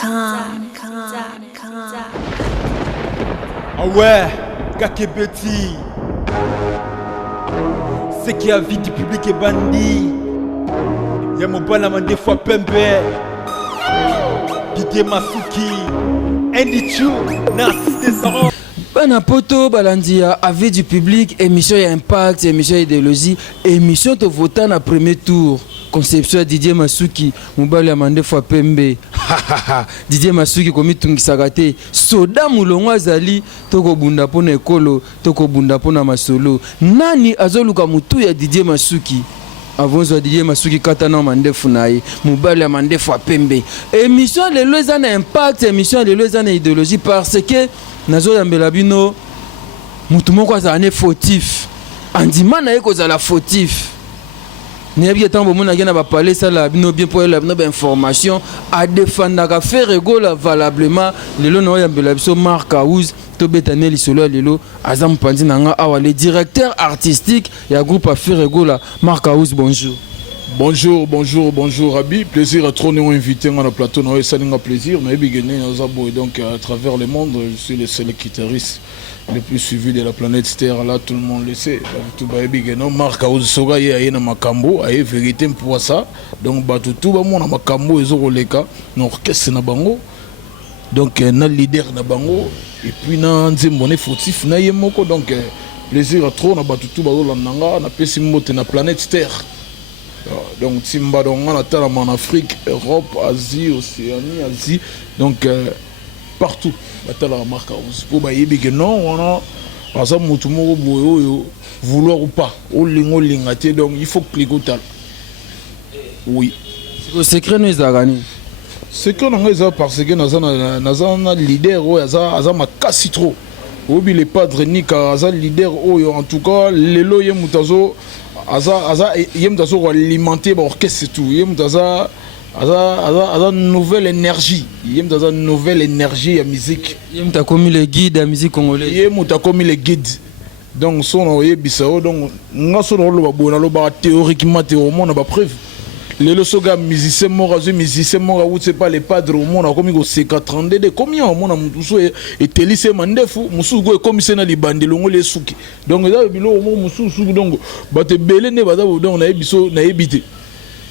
Ah ouais, Kakebeti. C'est qui a vie du public est bandit. Y'a mon bon des fois Pembe. Didier Masuki. Andy Chou. Narcisse Descendant. Bana poto balandia avis du public, émission et impact, émission idéologie, émission de voter na premier tour. Conception Didier Masuki, mobali amande fois Pembe. Didier Masuki komi tungisaka te. Soda mulongo azali toko bunda pona ekolo, toko bunda pona masolo. Nani azoluka mutu ya Didier Masuki? Avonzo Didier Masuki katana mandefu naye, mobali amande fois Pembe. Émission lelo eza na impact, émission lelo eza na idéologie parce que nazo yambela bino mutu moko azane fautif. Andima na ye kozala fautif. Nebi etambo mona gena ba parler ça la bino bien pour la bino ba information à défendre ka faire rigola valablement lelo na yambela biso Marc Aouz to betaneli solo lelo azam pandi nanga awa le directeur artistique ya groupe à faire rigola Marc Aouz. Bonjour. Bonjour Abi, plaisir à trop nous inviter dans le plateau, nous avons plaisir, nous avons donc à travers le monde, je suis le seul guitariste le plus suivi de la planète Terre, là tout le monde le sait. Donc tout le Marc Aouz Soga est dans Makambo, est vérité pour ça. Donc tout le monde dans Makambo ils ont le cas, nous orchestre na bango. Donc na leader na bango et puis na nzembone fautif na yemoko donc plaisir à trop na tout bazo landanga na pesi mote na planète Terre. Donc Timba on a en Afrique, Europe, Asie, Océanie, Asie, donc partout. Batala Marc Aouz. Pour ba yebi que non, on a par exemple mutumo boyo vouloir ou pas, au lingo lingate donc il faut cliquer tal. Oui. C'est le secret nous zagani. C'est que nous avons parce que nous leader ou aza makasi trop. Obi les padres ni ka aza leader ou en tout cas lelo yemutazo aza yemutazo alimenter ba orchestre tout yemutaza aza nouvelle énergie yemutaza nouvelle énergie ya musique yemuta comme le guide de la musique congolaise yemuta comme le guide donc son yebisao donc ngaso lo ba bona lo ba théoriquement théoriquement na ba preuve les soga musicien mort ou c'est pas les padres au monde comme il c'est 32 de combien au monde mususu et telise mandefu mususu go comme c'est na libande longo les souki donc là bilo au monde mususu donc ba te belé ne ba donc na biso na ebité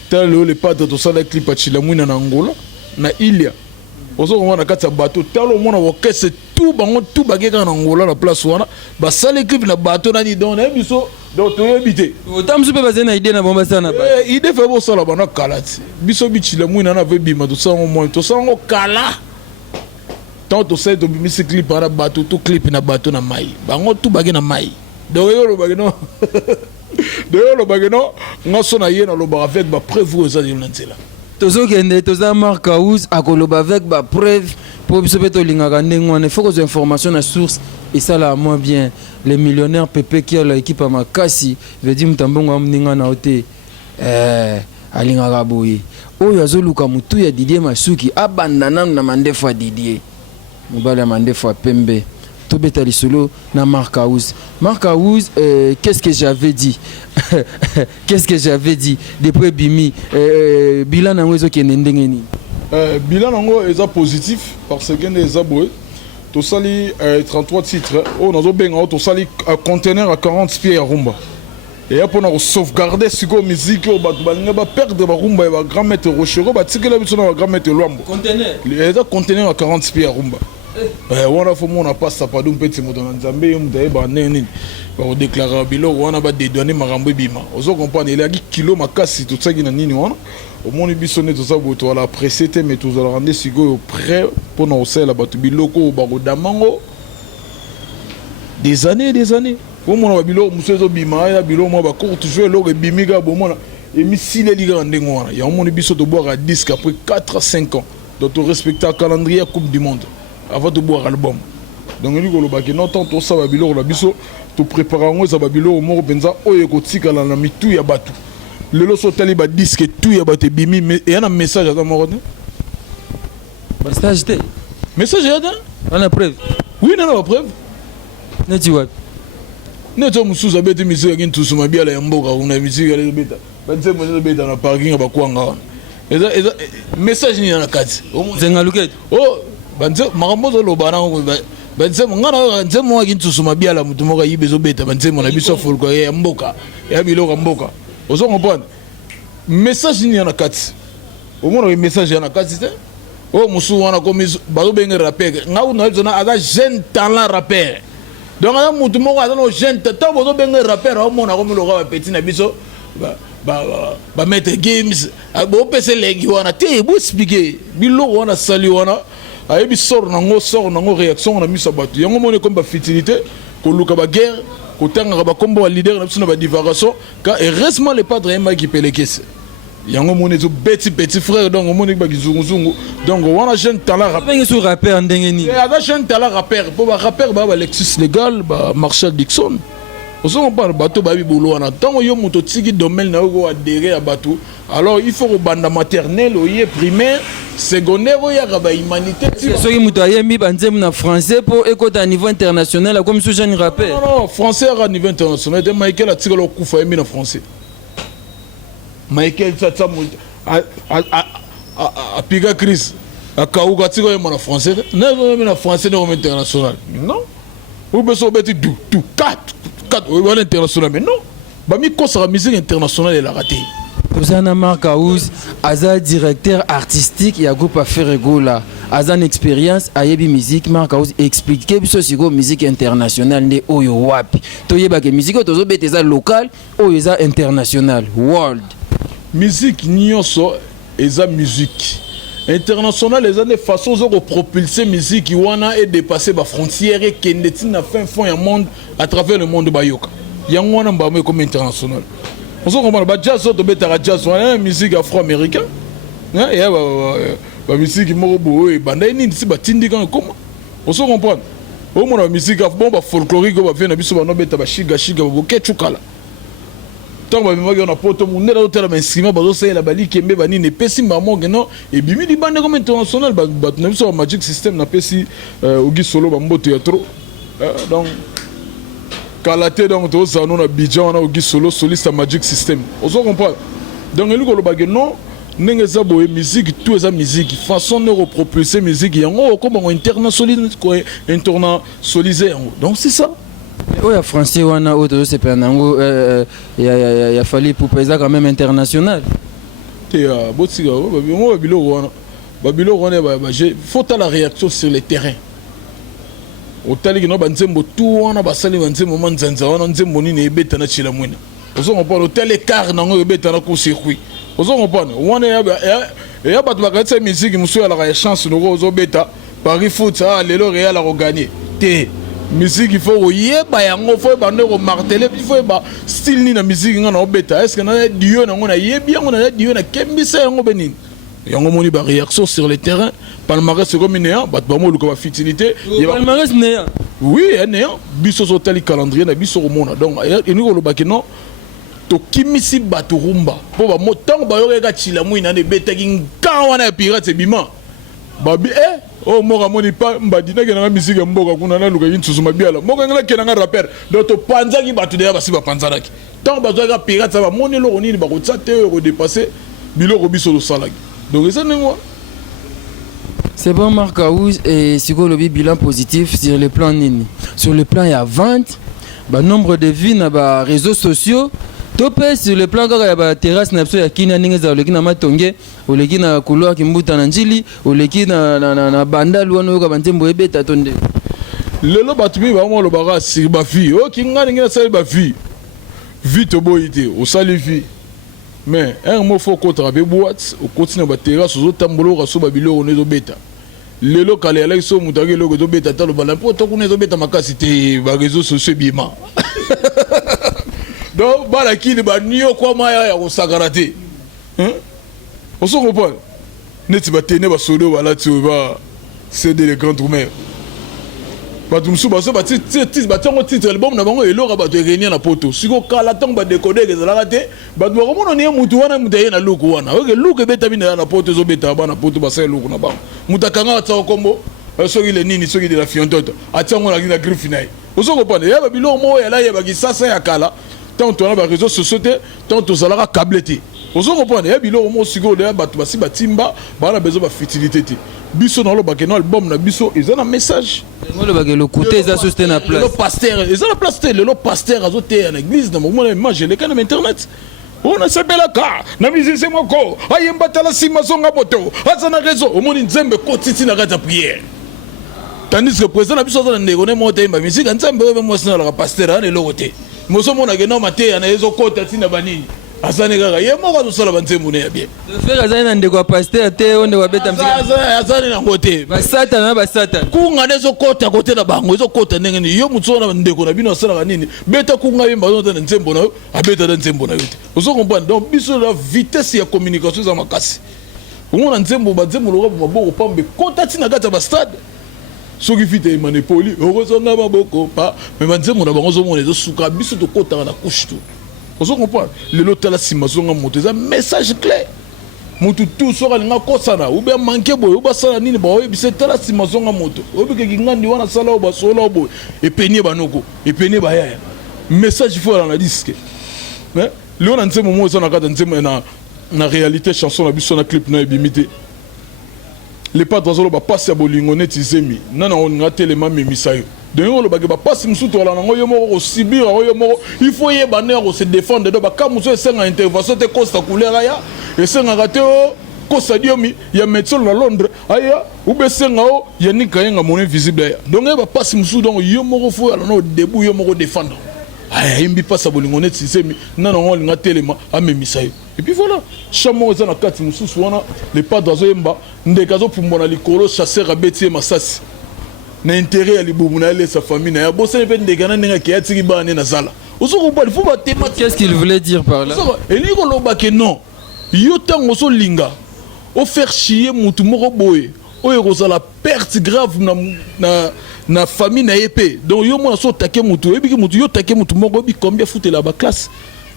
tel les padres to ça la clip à Chilamwina na Angola na Ilia ozo ko na kata bateau tel au monde orchestre tout bango tout bageka na Angola la place wana ba sale clip na bateau na ni donc na biso donc tu habité autant je peux passer na idée na bomba sana ba idée fait bon ça là bana kalati biso bichila mwina na ve bima to ça au moins to ça ngo kala tant to ça to bimi clip para bateau tout clip na bateau na mai bango tout bagé na mai donc yo lo bagé non de yo lo bagé non ngaso na yena lo ba avec ba preuve ça de l'antela tozo kende toza Marc Aouz akoloba avec ba preuve pour biso beto lingaka ndengwana il faut que les informations na source et ça là moins bien les millionnaires Pepe qui a l'équipe à Makasi veut dire mtambongo amninga na ote alingaka boye oyo azoluka mutu ya Didier Masuki abandana na mandefa Didier mobali ya mandefa Pembe to beta lisolo na Marc Aouz. Marc Aouz qu'est-ce que j'avais dit qu'est-ce que j'avais dit depuis Bimi bilan na wezo ki ndenge ni bilan nango est positif parce que les aboué to sali 33 titres on a benga to sali conteneur à 40 pieds à rumba et après on a sauvegarder siko musique au balinga ba perdre ba rumba et ba grand maître rochero ba tikela biso na grand maître lwambo conteneur à 40 pieds à rumba on a fait mon pas ça pas d'un petit mot dans Nzambe yum dae ba neni ba déclarer bilo on a ba dédouaner marambo bima ozo comprendre il a dit kilo makasi tout ça qui na nini on au monde bisonné tout ça boto la précédé mais tout ça rendre sigo prêt pour nous c'est la batu biloko ba damango des années au monde bilo musezo bima ya bilo mo ba court jouer lo bimiga bo mona et misile liga ndengo wana ya au monde biso to boire à disque après 4 à 5 ans donc to respecter le calendrier Coupe du monde avant de boire l'album donc il ko lo ba que non tant to ça ba bilo la biso to préparer ngo za ba bilo mo benza oyo ko tika la na mitu ya batu le loso taliba disque tout ya bate bimi mais il y a un message à ta mort message té message ya ta on a preuve oui non la preuve ne tu vois ne to musuza bete musique ngin tusuma bia la mboka una musique ya beta banze mo beta na parking ba kwanga message ni na kati zenga luket oh banze makambo lo bana banze ngana nze mo akintusu mabiala mutu moka yibezo beta banze mo na biso folko ya mboka ya biloko mboka ozo comprendre message ni na kati omona message ya na kati te oh musu wana komi bazo benga rapper ngau na zona ada jeune talent rapper donc ala mutu moko ada no jeune talent bazo benga rapper omona komi lo ka petit na biso ba mettre games bo pese legi wana te bo expliquer biloko wana sali wana ayebi sort nango réaction na misa batu yango mone comme ba futilité ko luka ba guerre ko tanga ba kombo ba leader na biso na ba divagation car heureusement les padres ema qui pelekese yango mone zo petit frère donc mone ba kizunguzungu donc wana jeune talent rapper bengi sur rapper ndenge ni ada jeune talent rapper po ba rapper ba Lexus Légal ba Marshall Dixon on parle bateau babi bolo wana tant yo moto tiki domaine na ko adhérer à bateau alors il faut banda maternelle oye primaire secondaire oya ba humanité so ki moto ayemi banzem na français pour écouter à niveau international comme ce jeune rappeur non français à niveau international de Michael a tiré le coup fa na français Michael ça a piga Chris a kauga tiré na français na français na international non ou beso beti tout 4 international mais non bami kosa musique internationale elle a raté Tozana Markaouz aza directeur artistique ya groupe Affaire Gola azan expérience ayebi musique Markaouz expliquer biso siko musique internationale nde oyo wapi toyeba ke musique tozo beteza local oyo eza international world musique nyonso eza musique international les années façon de propulser musique wana et dépasser ba frontières et kendeti na fin fond ya monde à travers le monde bayoka yango wana mbamwe comme international on se comprend ba jazz to betara jazz wana musique afro-américain et ba musique morobo et banda ni si ba tindika comment on se comprend au monde la musique bon ba folklorique ba vient na biso ba no beta ba shiga ba bokechukala tant ba mimaki na poto munela hôtel ba instrument ba zo sala ba likembe ba ni ne pesi mamonge non et bimi di bande comme international ba na biso Magic System na pesi Ogi Solo ba mboto ya trop donc kalaté donc to ça non Abidjan na Ogi Solo soliste Magic System on se comprend donc eliko lo ba non ndenge za boye musique tout eza musique façon de repropulser musique yango comme internationaliser donc c'est ça. Oya français wana oto se penango ya fali pour pesa quand même international te botsiga babilo wana faut la réaction sur le terrain otali kino banzembo tout wana basali banzembo manzanza wana nzembo nini ebeta na chila mwina ozo ngopana hotel car nango ebeta na ko circuit ozo ngopana wana ya batu bakatsa musique muso ya la chance no ozo beta Paris foot lelo Real a gagné te musique il faut yeba yango faut bande ko marteler il faut ba style ni na musique ngana obeta est-ce que na dio na ngona yebi yango na dio na kembisa yango benini yango moni ba réaction sur le terrain palmarès comme néant bat ba mo luka ba futilité palmarès néant oui néant biso so tali calendrier na biso ko mona donc et ni ko lo bakino to kimisi baturumba po ba mo tango ba yo ka chila mu ina ne betaki ngawa na pirate bima babi oh moka moni pa mbadina ke na musique mboka kuna na luka yintusu mabiala moka ngala ke na rapper donc to panza ki batu deya basi ba panza laki tant ba zo ka pirate ça ba moni lo nini ba ko tsate ko dépasser biloko biso lo salaki donc ça nengo c'est bon Markaouz et siko lobi bilan positif sur le plan nini sur le plan ya vente ba nombre de vues na ba réseaux sociaux topé sur le plan kaka ya ba terrasse na biso ya kina ninge za oleki na matonge oleki na couloir kimbuta na njili oleki na bandal wana yoka banzembo ebeta tonde lelo batumi ba mo lo baka sur ba vie o kinga ninge na sali ba vie vite boyité o sali vie mais un mot faut contre be boîte o continue ba terrasse zo tambolo ka so ba bilo onezo beta lelo kale ala so mutage loko zo beta talo bala po to kunezo beta makasi te ba réseaux sociaux bima donc bala kini ba niyo kwa maya ya kosakarate on se comprend neti ba tene ba solo bala ti ba céder les grands mères ba tumsu ba so ba titre ba tongo titre album na bango elora ba to réunir na poto siko kala tongo ba décoder ke zala te ba do ko ne mutu wana mutaye na luku wana oke luku beta bina na poto zo beta ba na poto ba sa luku na ba mutakanga tsa kombo soki le nini soki de la fiontoto atango na griffe nai on se comprend ya ba bilo mo ya la ya ba ki sasa ya kala tant on a les réseaux sociaux tant on a câblé Vous comprenez? Il y a des gens qui ont batimba, bana besoin de fertilité. Biso dans le bac, album na biso, ils ont un message. Le côté ils ont soutenu la place. Le pasteur, ils ont la place. Le pasteur a zoté à l'église dans mon image, les canaux internet. On a s'appelé la car, na musique c'est mon corps. Ayemba tala simazonga moto. Azana réseau, au monde nzembe kotiti na gata prière. Tandis que président na biso za ndeko ne monte mba musique nzembe mo sina la pasteur ana le côté. Mo so mona gena mate ana ezo kota tina banini. Azane kaka ye moko azosala banzembo ne ya bien. Le frère azane na ndeko pasteur te onde wa beta mzika. Azane na ngote. Basata na basata. Kunga nezo kota kote na bango ezo kota ndenge ni yo mutso na ndeko na bino asala nini. Beta kunga yemba zo na nzembo na yo, abeta na nzembo na yo te. Ozo comprendre donc biso la vitesse ya communication za makasi. Ngona nzembo ba nzembo lo ba maboko pambe kota tina kata ba stade. Soki fite emanepoli, okozonga maboko pa, mais ba nzembo na bango zo mona ezo suka biso to kota na couche tout. Vous comprenez? Le lotal a simazonga moto, c'est un message clair. Moto tout sera linga kosana, ou bien manqué boy, ou bien sala nini ba, ou bien c'est la simazonga moto. Ou bien que ngandi wana sala ou ba solo boy, et peigner banoko, et peigner ba yaya. Message il faut dans la disque. Mais le on a un moment où ça na kata nzema na réalité chanson na biso na clip na ebimité. Les pas d'oiseau ba passe ya bolingo neti zemi. Nana on ngate les mami misayo. De on ba ba passe musuto la ngo yo moko sibira yo moko il faut y baner se défendre de ba kamuso esenga intervention te costa couleur ya esenga raté o costa diomi ya médecin na Londres aya ou besenga o ya nikayenga mon invisible ya. Donc ba passe musuto donc yo moko fo ala no debout yo moko défendre. Aya imbi passe bolingo neti zemi nana on ngate les ma amemisayo. Et puis voilà, chamo za na kati mususu wana les pas d'oiseau yemba ndekazo pumbona likolo chasseur abeti masasi. Na intérêt ya libumu na sa famille na ya bossa pe ndekana ndenga ki atiki bane na zala. Oso ko pas faut ba thématique. Qu'est-ce qu'il voulait dire par là? Et lui ko loba ke non. Yo tango so linga. O faire chier mutu moko boye. Oyo ko la perte grave na famille na épée. Donc yo mo so taquer mutu et bi mutu yo taquer mutu moko bi combien foutre la ba classe.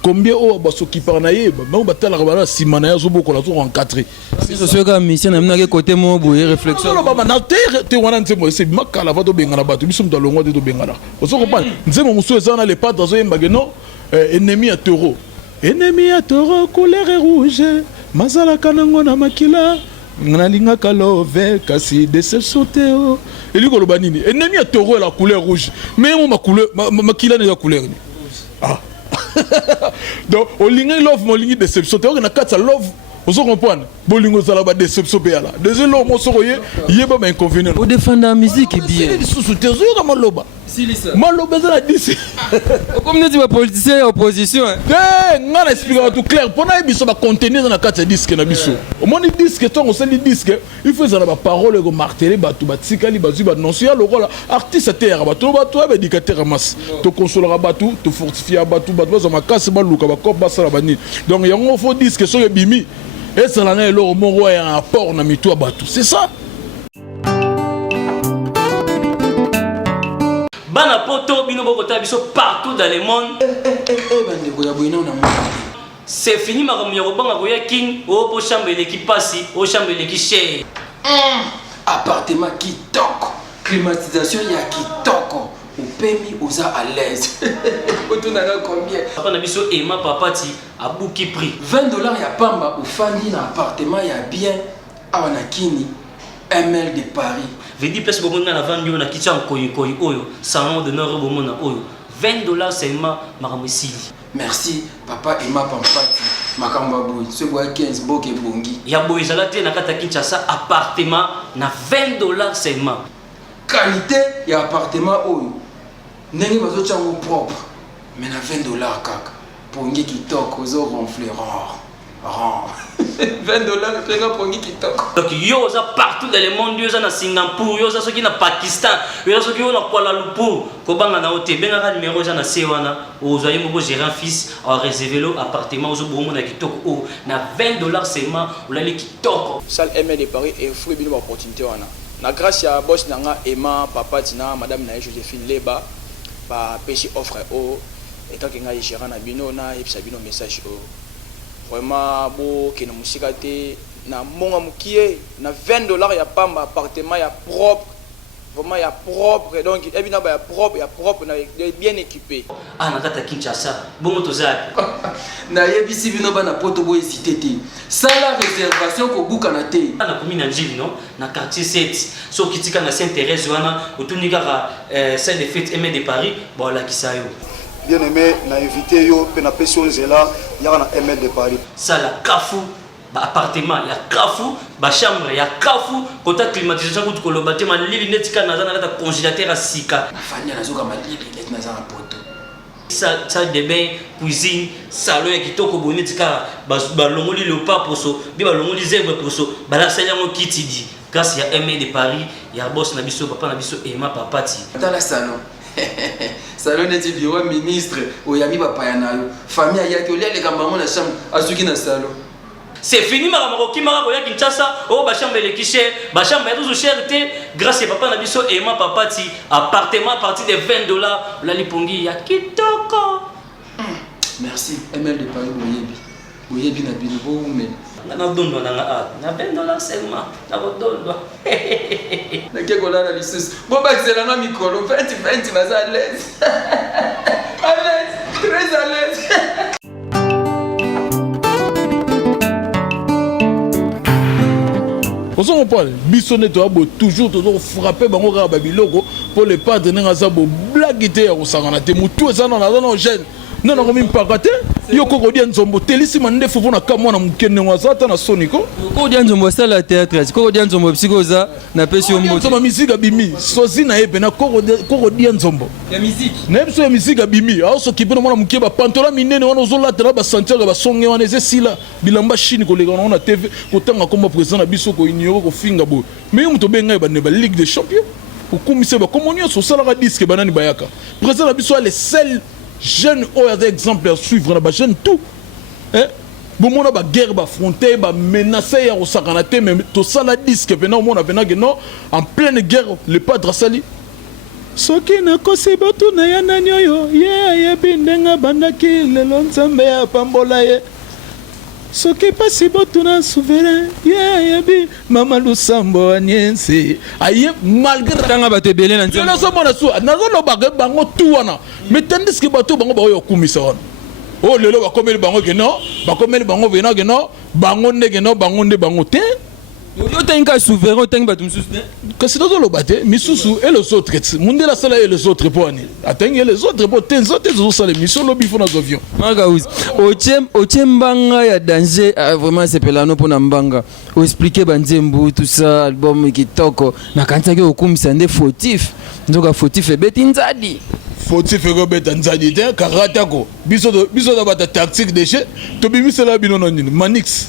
Combien o ba so ki par na ye ba ba tala ba simana ya zo boko la zo encadrer. C'est ce que mission na mna côté mo boye réflexion. Non ba na te wana nzemo c'est makala va to bengana ba to biso mta longwa de to bengana. Ozo comprendre nzemo muso ezana les pas dans yemba non ennemi à taureau. Ennemi à taureau couleur rouge. Mazala kanango na makila. Nganalinga kalove kasi déception teo. Et lui ko loba nini? Ennemi à taureau la couleur rouge. Mais mon ma couleur makila na couleur ni. Ah. Donc, au ligne love, mon ligne déception. Tu vois, on a love. Vous comprenez? Bolingo ça la déception là. Deuxième love, mon soroye, il y a pas d'inconvénient. Au défendre la musique est bien. C'est sous tes yeux comme loba. Maloba ça la dit. Comme nous disons politicien opposition. On a expliqué tout clair. Pendant que biso va contenir dans la carte disque na biso. Au moins les disques, toi on sait les disques. Il faut ça la parole que marteler batu batikali bazu ba non sur le rôle artiste terre batu batu ba éducateur masse. To consoler batu, to fortifier batu batu za makasi ba luka ba ko ba sala bani. Donc il y a un faux disque sur le bimi. Et ça là est le mon roi un rapport na mitou batu. C'est ça. Bana poto bino bokota biso partout dans le monde. Bande ko ya boina na mo. C'est fini ma comme yobanga ko ya king o po chambre l'équipe passi, o chambre l'équipe cher. Appartement kitoko, climatisation ya kitoko. Au permis aux à l'aise. Auto na combien? Papa na biso Emma papati a bouki prix. $20 ya pamba au fandi na appartement ya bien awana kini ML de Paris. Vedi place bomona na vandi na kitchen koyi oyo, salon de nord bomona oyo. $20 seulement makamesili. Merci papa Emma Pampati. Makamba boy, ce boy 15 boke bongi. Ya boy zalate na kata Kinshasa appartement na $20 seulement. Qualité ya appartement oyo. Nenge bazo chango propre. Mais na $20 kaka. Pongi kitoko zo ronfler. $20 penga pongi kitoko. Donc yo za partout dans le monde, yo za na Singapour, yo za soki na Pakistan, yo za soki na Kuala Lumpur, ko banga na hotel, benga ka numéro za na sewana, ozoye moko gérant fils, a réservé lo appartement ozo bomo na kitoko o na $20 seulement, olali kitoko. Salle ML de Paris et fruit bino opportunité wana. Na grâce à boss nanga Emma papa tina madame na Joséphine Leba ba péché offre o et tant que nga gérant na bino na et sa bino message o. Vraiment beau que na musika te na monga mukie na $20 ya pamba appartement ya propre vraiment il y a propre donc évidemment il y a propre bien équipé. Ah nakata Kinshasa bongo tozaki na yebisi bino bana poto boye cité te sala réservation ko buka na te na commune Njili non na quartier 7 so kitika na Sainte-Thérèse wana otunika salle de fête Aimé de Paris bon la kisayo bien aimé na invité yo pe na pession zela ya na Aimé de Paris sala kafu ba appartement ya kafu ba chambre ya kafu kota climatisation ko tukoloba te man lili netika na zana na congélateur asika fanya nazoka malili net na za poto salle de bain, cuisine, salon et kitoko bonetika balongoli léopard poso, bi balongoli zèbre poso, bala salango kitidi. Grâce à Aimé de Paris, ya boss na biso papa na biso Emma papati. Dans la salon. Salon neti bureau ministre oyami papa ya nayo. Famille ayaki olele kambamo na chambre azuki na salon. C'est fini maroki marako ya Kinshasa, oh ba chambre le quiché, ba chambre ya toujours cherté grâce à papa na biso Emma papati, appartement à partir de $20, la lipongi ya kitoko. Merci. Aimé de Paris boyebi. Boyebi na bino bo mais na dondo na $20 seulement na dondo na ke kolala lisusu bo bakisela na mikolo 20 na za l'aise à l'aise très à l'aise. On parle bisonné to abo toujours frapper bango ka babiloko pour les partenaires azabo blaguité ya kosangana te mutu ezana na jeune non non comme impakate yo koko dia nzombo telisi mande fufu na kamwa na mukene ngwazata na soniko ko dia nzombo sala théâtre ko dia nzombo psychosa na pesi ombo nzombo musique bimi sozi na ebe na koko dia nzombo ya musique na ebiso ya musique bimi aso kipena mwana muke ba pantola minene wana ozolata ba sentir ba songe wana ezesila bilamba chine ko lega na TV kotanga komba président na biso ko ignore ko finga bo mais muto benga ba ne ba Ligue des Champions ko kumise ba komonio so sala ka disque banani bayaka président na biso les seuls jeunes ont des exemples à suivre na ba jeune tout hein bon mona ba guerre ba frontière ba menacer ya osakana te mais to sala disque pena o mona pena que non en pleine guerre le padre sali soki na kosi botu na ya nani oyo ye ya bindenga bandaki lelo nzambe ya pambola ye soki pasi botu na souverain ye ya bi mama lusambo aniense aye malgré tanga bato ebele na nzambe nazo mona so nazo loba bango tu wana mais tandis que bato bango ba oyo kumisa wana oh lelo bakomeli bango ke non bakomeli bango vena ke non bango ndenge non bango nde bango te yo tenga souverain tenga bato mususu ne kasi nazo loba te misusu et les autres monde la sala et les autres po ani atengi les autres po te nzote zo sala mission lobi fona avion Margaouz ochembanga ya danger vraiment c'est pelano pona mbanga o expliquer banzembu tout ça album kitoko na kanisa ke okumisa nde fautif nzoka fautif ebeti nzadi fautif ebeta nzadi te karata ko biso da bata tactique de chez to bimisela bino nini manix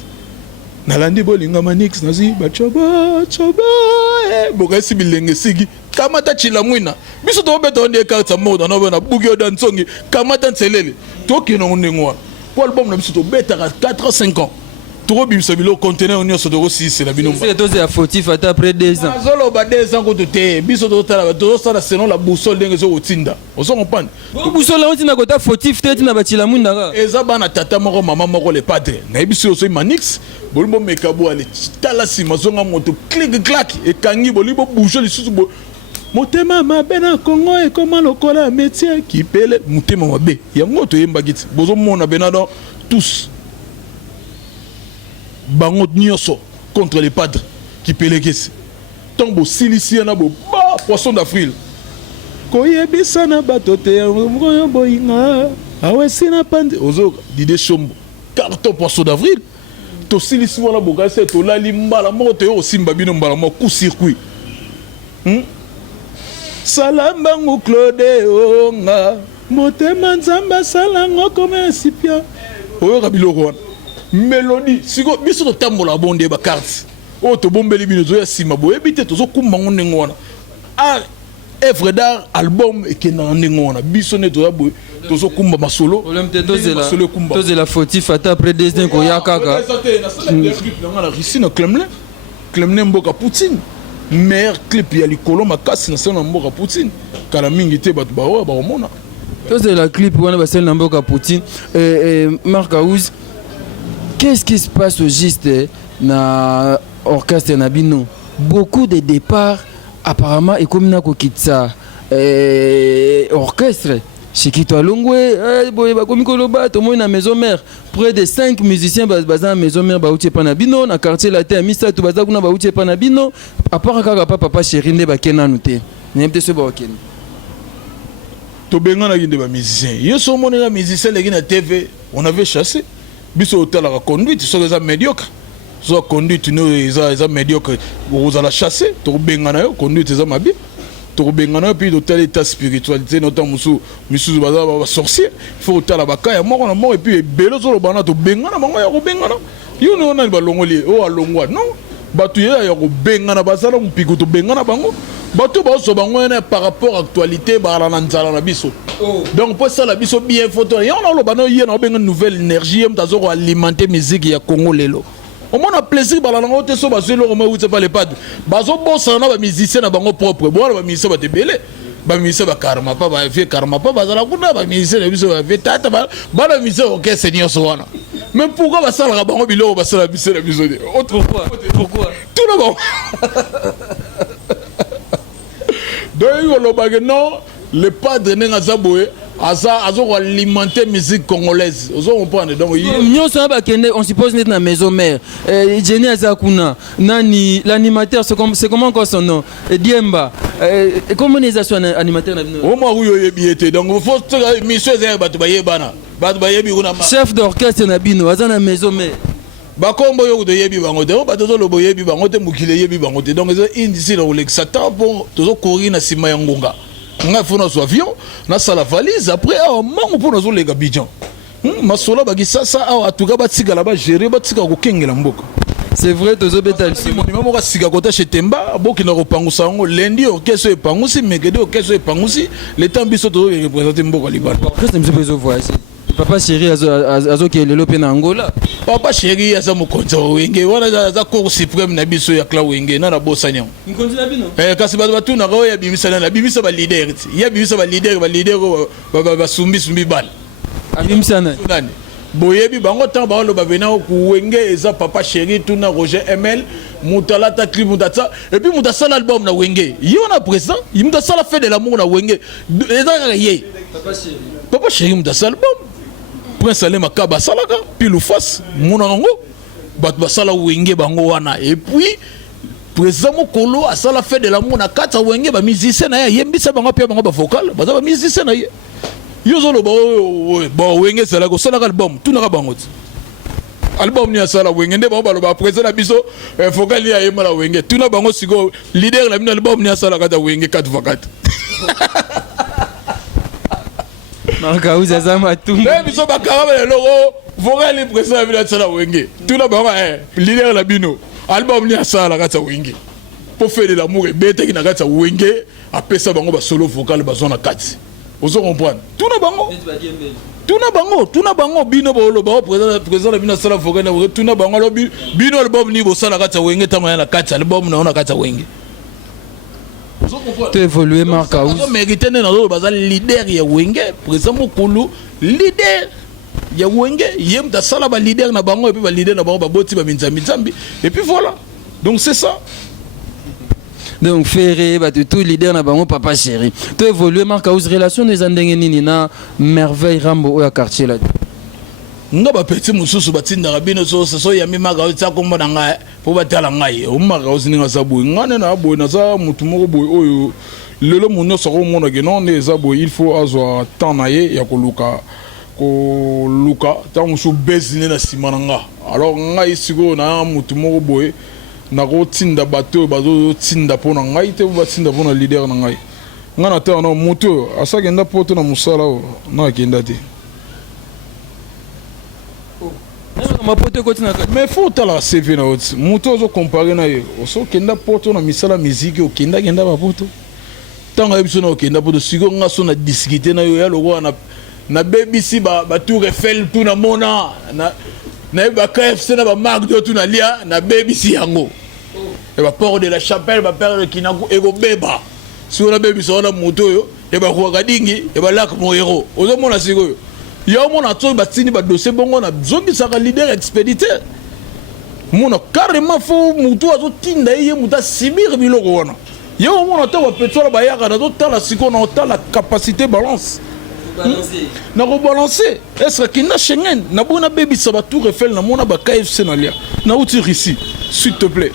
nalandi bolinga manix nazi bachoba bokasi bilenge sigi kamata chila mwina biso to beta onde carte moda no bana bugyo dansongi kamata nselele to kino ngwa pour album na biso to beta 4 à 5 ans to bimisa bilo conteneur onyo so to 6 la bino c'est tous fautif ata après 2 ans zolo ba 2 ans ko to te biso to tala to sala selon la boussole ndenge zo otinda ozo comprendre boussole on tina kota fautif te tina batila mwinda ka eza bana tata moko mama moko le padre na biso so manix bolimo mekabo ale tala sima zonga moto clic clac et kangi bolimo bouger lisusu bo motema mabe na Congo e koma lokola métier qui pele motema mabe yango to yemba kiti bozo mona benado tous bango nyoso contre les padres qui pele kesi tombo silicien na bo ba poisson d'avril koyebisa na bato te ngoyo boyinga awesi na pande ozo dide chombo carton poisson d'avril to silisi wala boka se to lali mbala moko te o simba bino mbala moko coup circuit salambangu Claude onga motema nzamba salango comme incipient oyo kabiloko wana mélodie siko biso to tambola bonde ba carte o to bombeli bino zo ya sima bo ebite to zo kumba ngonde ngona œuvre d'art album et qui n'en est pas biso ne toabo to zo kumba masolo toze la fautif ata après 2 ans ko yakaka na Russie na Kremlin mboka Poutine meilleur clip ya likolo makasi na sena mboka Poutine kala mingi te bato ba wa ba mona toze la clip wana ba sena mboka Poutine Margaouz qu'est-ce qui se passe au juste na orchestre Nabino beaucoup de départs apparemment ekomi na kokitisa orchestre Chikito Alongwe boye bakomi koloba tomoni na maison mère près de 5 musiciens baza na maison mère bauti pa na bino na quartier latin ya Misatu baza kuna bauti pa na bino à part kaka papa chéri nde bakena nute n'imte se ba okena to benga na kinde ba musicien yo so moni na musicien leki na TV on avait chassé biso hôtel la conduite so les médiocre so conduite no eza médiocre vous allez chasser to benga na yo conduite eza mabi to benga na puis hôtel état spiritualité notamment musu baza ba sorcier faut hôtel la baka ya moko na moko et puis belo zo bana to benga na bango ya ko benga na yo no na ba longoli o alongwa non batu ya ko benga na bazala mpiko to benga na bango bato ba so bango na par rapport à actualité ba la nzala na biso donc pour ça la biso bien photo ya on lo bano yena benga nouvelle énergie mtazo ko alimenter musique ya Congo lelo au moins a plaisir ba la ngo te so ba zo lo ma uti pas les pads bazo bossa na ba musicien na bango propre bo ba musicien ba te belé ba musicien ba karma pas ba fait karma pas ba za kuna ba musicien na biso ba fait tata ba la musicien OK seigneur so wana mais pourquoi ba sala bango bilo ba sala musicien na biso pourquoi tout le monde donc non le padre nenga zaboé azo alimenter musique congolaise ozo comprendre donc nous ça ba kende on suppose net na maison mère Jenny Azakuna nani l'animateur c'est comment encore son nom Diemba comment les associations animateur na bino o moi yo yebi été donc faut mission za batu bayebana batu bayebi kuna chef d'orchestre na bino aza na maison mère bakombo yo de yebi bango te bato zo lobo yebi bango te mukile yebi bango te donc eso indici na Alexa tapo tozo courir na sima ya ngonga nga fona so avion na sala valise après mango pour nazo lega Abidjan masola bagisa sa en tout cas batika là ba gérer batika ko kengela mboka c'est vrai tozo betal si mon numéro ka sika kota chez Temba boki na kopangusa ngo lundi orchestre epangusi megede orchestre epangusi le temps biso tozo représenter mboka libana orchestre mse bezo voice papa chéri azo kelelo pe na Angola papa chéri aza mokonzi wenge wana aza cour suprême na biso ya Cla Wenge na bosanya mokonzi na bino kasi batu na ko ya bimisa na bimisa ba leader ya bimisa ba leader ba sumbi bal abimisa na nani boyebi bango temps ba lo ba vena ku Wenge eza papa chéri tuna Roger ML mutala ta clip mutata et puis mutasala album na Wenge yo na présent il mutasala fait de l'amour na Wenge eza yé papa chéri mutasala album Prince Alema Kaba salaka pile ou face mona ngo bat basala Wenge bango wana et puis président mokolo asala fait de l'amour na kata Wenge ba musicien na yembisa bango pia bango ba vocal ba musicien na ye yo zolo ba Wenge sala ko sala album tunaka bango album ni asala Wenge nde bango ba président na biso vocal ya yema la Wenge tuna bango siko leader la mina album ni asala kata Wenge 4x4 Maka uza zama tumba. Biso bakara le logo vocal li président vila tsala Wenge. Tuna bango leader la bino. Album ni asala kata Wenge. Pour faire de l'amour et bête qui na kata Wenge apesa bango ba solo vocal ba zona kati. Ozo comprendre. Tuna bango bino ba lo ba président la bino sala vocal na tuna bango lo bino album ni bo sala kata Wenge tama na kati album na ona kata Wenge. Tu évolué Marc House. On mérite na zo bazal leader ya Wenge, président mokolo leader ya Wenge, yem da sala ba leader na bango et puis ba leader na bango ba boti ba minzambi et puis voilà. Donc c'est ça. Donc Ferré ba tout leader na bango papa chéri. Tu évolué Marc House relation des andenge nini na merveille Rambo au quartier là. Nga ba petit mususu batinda rabino so ya mimaka otsa kombo na ngai po batala ngai o maka ozininga sabu ngane na boy na za mutu moko boy oyo lelo muno so ko mona ke non ne za boy il faut azwa temps na ye ya koluka ta musu bezine na simana nga alors ngai siko na mutu moko boy na ko tinda bato bazo tinda pona ngai te ba tinda pona leader na ngai ngana ta na mutu asagenda poto na musala na kenda te. Mais faut la CV na oti muto zo comparer na ye oso kenda poto na misala musique o kenda ba poto tanga ebiso na kenda poto sigo nga so na discuter na yo ya logo na BBC ba Tour Eiffel tout na mona na ba KFC na ba McDo tout na lia na BBC yango e ba Port de la Chapelle ba père Kinaku ego beba si on a BBC na muto yo e ba kwa kadingi e ba lak mo hero ozo mona sigo yo ya mona to batini ba dossier bongo na zongi saka leader expéditeur mona carrément fo mutu azo tinda ye muta sibir biloko wana Il y a un moment où on a pétrole, il y a la capacité balance. Na rebalancer. Est-ce qu'il y a Schengen? Na bona baby ça va tout refaire. Na mona ba KFC na lia. Na outi ici, s'il te plaît.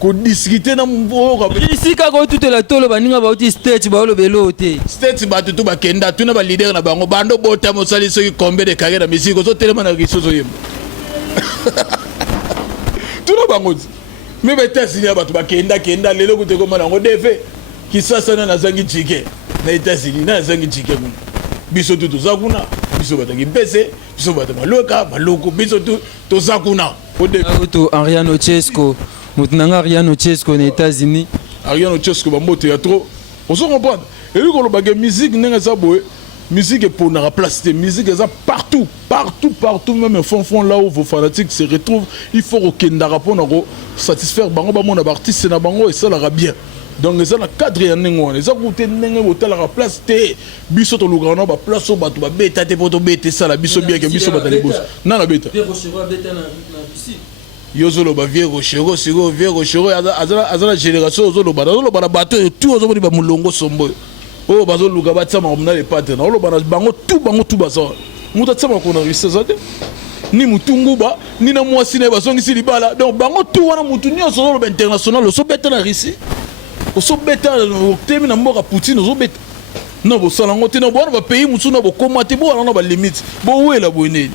Ko discuter na mbo. Ici quand tout est la tolo baninga ba outi state ba lo belo te. State ba tout ba kenda tout na ba leader na bango bando bota mo sali so kombe de kage na misiko so tellement na riso so yem. Tout na bango. Mais États-Unis ba tout ba kenda lelo ko te ko mana ngo defe. Kisasa na zangi chike. Na États-Unis na zangi chike. Biso tu tozakuna biso bataki pese biso batama loka baloko biso tu tozakuna auto Ariano Chesco mutunanga Ariano Chesco aux États-Unis Ariano Chesco bambote ya trop on se comprend et lui ko bagé musique nenga za boye musique est pour na place de musique ça partout même fond là où vos fanatiques se retrouvent il faut okenda rapona ko satisfaire bango ba mona artiste na bango et ça la bien. Donc ça la cadre ya nengo wana ça coûter nengo hôtel la place te biso to lugana ba place o batu ba beta te poto beta ça la biso bien que biso batali boss na la beta yo zolo ba vieux rochero sigo vieux rochero azala génération zolo ba bato tout zo ba mulongo sombo o bazo luga ba tsama mna les pattes na lo ba bango tout ba ça muta tsama ko na risse ça ni mutungu ba ni na mwasi na ba songisi libala donc bango tout wana mutu ni zo ba international so beta na risse so beta temi na mboka Poutine so beta non bo sala ngote na bona ba pays musu na bo komate bo na ba limite bo wela bonene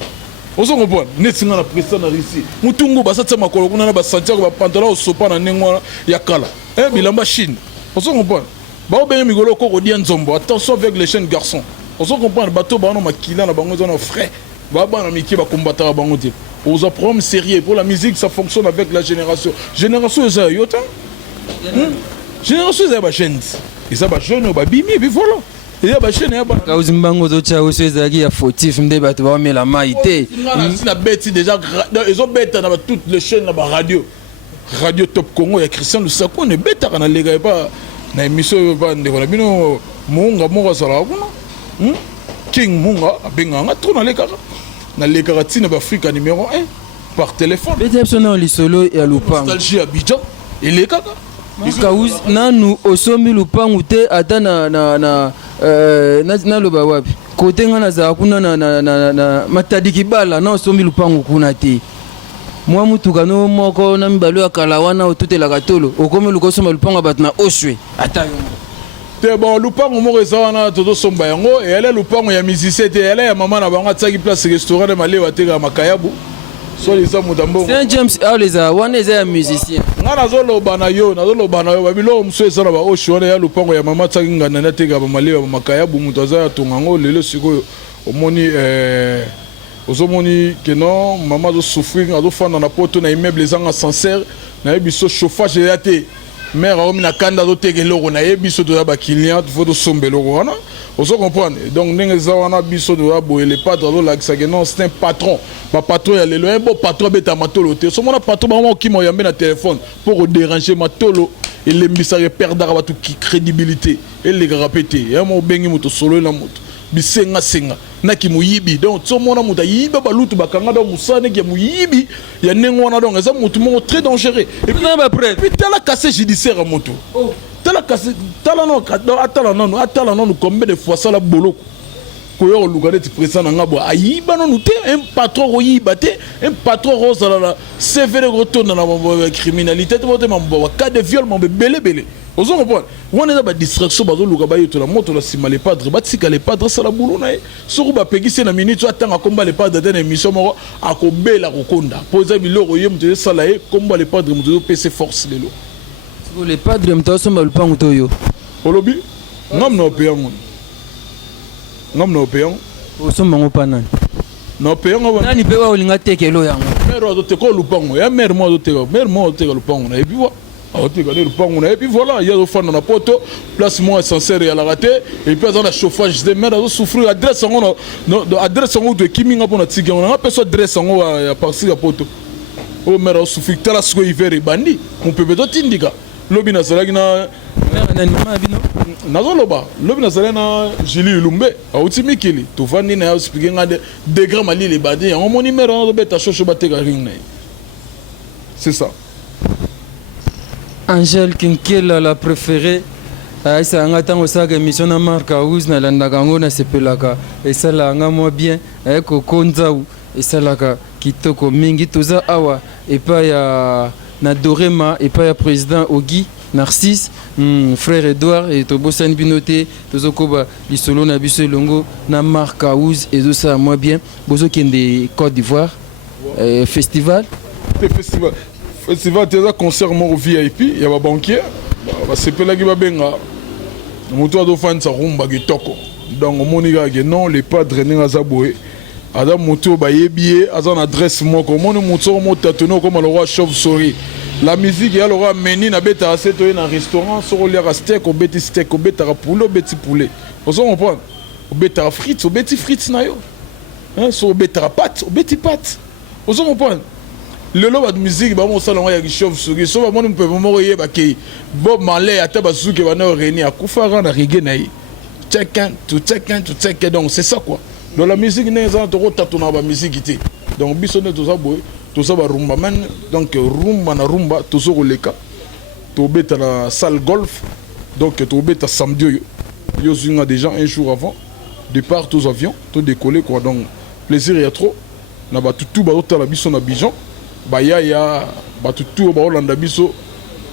oso ngopona netsinga na président na Russie mutungu ba satsa makolo kuna na ba Santiago ba pantalon sopa na nengo ya kala bilamba Chine oso ngopona ba obenga migolo ko dia nzombo attention avec les jeunes garçons oso comprendre bato ba na makila na bango zona frais ba na miki ba combattre bango te aux problèmes sérieux pour la musique ça fonctionne avec la génération ça yota génération za ba jeune et ça ba jeune ba bimi bi voilà et ya ba jeune ya ba kauzimbango zo cha oso ezaki ya fautif nde bato ba mela maité na bête déjà ils ont bête na toutes les chaînes na ba radio Top Congo ya Christian Lusako ne bête na lega pas na émission ba ndeko na bino munga moko sala kuna King munga abenga nga trop na lega tina ba Afrika numéro 1 par téléphone bête sona lisolo ya lupango nostalgie Abidjan et les kaka Kauz nanu osomi lupangu te ata na loba wapi kote nga naza kuna na matadi kibala na osomi lupangu kuna te mwa mutuka no moko na mibalo ya kala wana otutelaka tolo okomi lukosoma lupangu bato na oswe ata yo te bon lupangu moko eza wana tozosomba yango eyale lupangu ya musicien te eyale ya mama na bango atiaki place restaurant de malewa atekaka makayabu so les hommes d'ambon Saint James aleza wana eza ya musicien nga nazoloba na yo babilo mosu eza na baoshi wana ya lupango ya mama atiaki nganda na teka bamalewa bamakayabu moto aza ya tonga yango lelo sikoyo omoni ozomoni keno mama azosouffrir azofanda na poto na immeuble ezanga sincere nayebi so chauffage eya te mère aomi na kanda azoteka eloko nayebi so toya baclient fo tosomba eloko wana ozo comprendre donc ndenge eza wana biso toya boye le padre azolakisaka non c'est un patron bapatron ya lelo bo patron abeta matolo te somona patron bango okima oyambe na téléphone pour déranger matolo elembisaka perdaka bato crédibilité elekaka pe te yama obengi moto solo na moto bisenga naki muyibi donc somona moto ayiba balutu bakanga donc musane ki muyibi ya nengo wana donc eza moto moko très dangereux et puis tala cassé judiciaire moto tala cassé tala non atala non combien de fois ça la boloko koyo lugane ti président na ngabo ayiba non te un patron oyiba te un patron rose la sévère retourne na criminalité te mambo cas de viol mambo belé ozo comprendre wana za ba distraction bazo luka ba yoto la moto la sima les padres batika les padres sala boulot na soko ba pekise na minute atanga komba les padres dans émission moko akobela kokonda poza biloko yem te sala e komba les padres muto PC force lelo siko les padres mto somba lupangu toyo olobi ngam na opéon osomba ngopa nani na opéon nani pe wa olinga tekelo yango mère ozo teko lupangu ya mère mo ozo teko lupangu na et puis et puis voilà il y a au fond dans la poto place moins sincère et à la raté et puis dans la chauffage des mères souffrir adresse on adresse on de kiminga pour notre tigre on a personne adresse on à partir de poto o mère souffrir tala sco hiver et bandi on peut peut tindika lobi na salaki na mère nani mabino nazoloba lobi na salaki na Julie Lumbe a utimikili to vandi na expliquer nga de grand mali les bandi on mon numéro on beta chocho bateka ring na c'est ça. Angèle Kinkela la préférée. esalanga ntango osalaka émission na mark house nalandaka yango nasepelaka esalanga mwa bien koko nzau esalaka kitoko mingi toza awa epai ya na dorema epai ya président Ogi Narcisse frère Edouard et tobosani bino te tozokoba lisolo na biso elongo na mark house ezosala mwa bien bozokende Côte d'Ivoire festival teza concert moko VIP ya babanquier basepelaki babenga moto azofandisa rumba kitoko donc omoni kaka non le padre ndenge aza boye aza moto bayebi ye aza na adresse moko omoni moto soko motatone okoma lokwa chauve souris la musique ya lokwa meni nabetaka se toye na restaurant soko oliaka steak obeti steak obetaka poulet obeti poulet ozo comprendre obetaka frites obeti frites na yo so obetaka pate obeti pate ozo comprendre lelo ba musique ba mosala ngo ya chauve souris so ba moni mpe moko yeba ke Bob Marley ata basuke bana reni akufara na reggae na yi chacun donc c'est ça quoi dans la musique n'est pas trop tatona ba musique té donc biso ne to ça boy to ça ba rumba man donc rumba na rumba to so koleka to beta na salle golf donc to beta samedi yo zinga déjà un jour avant départ tous avions to décoller quoi donc plaisir y a trop na ba tout ba hôtel biso na Bijan Bayaya, Batutu, Baolanda Biso,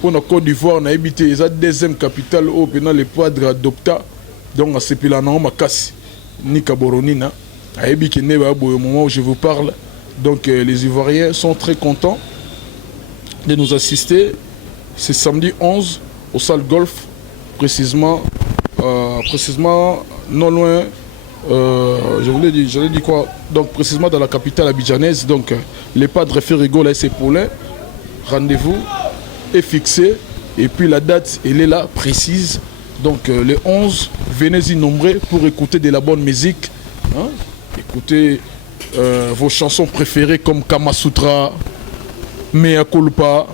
pour la Côte d'Ivoire, on a habité la deuxième capitale au pénal les padres adopta, donc à Sepilana, Makassi, Nika Boronina, à habité au moment où je vous parle. Donc les Ivoiriens sont très contents de nous assister. C'est samedi 11 au salle golf, précisément non loin. J'allais dire quoi? Donc précisément dans la capitale abidjanaise. Donc les padres Ferrigo là c'est pour rendez-vous est fixé et puis la date elle est là précise. Donc le 11 venez-y nombreux pour écouter de la bonne musique, hein? Écoutez vos chansons préférées comme Kamasutra, Mea Culpa,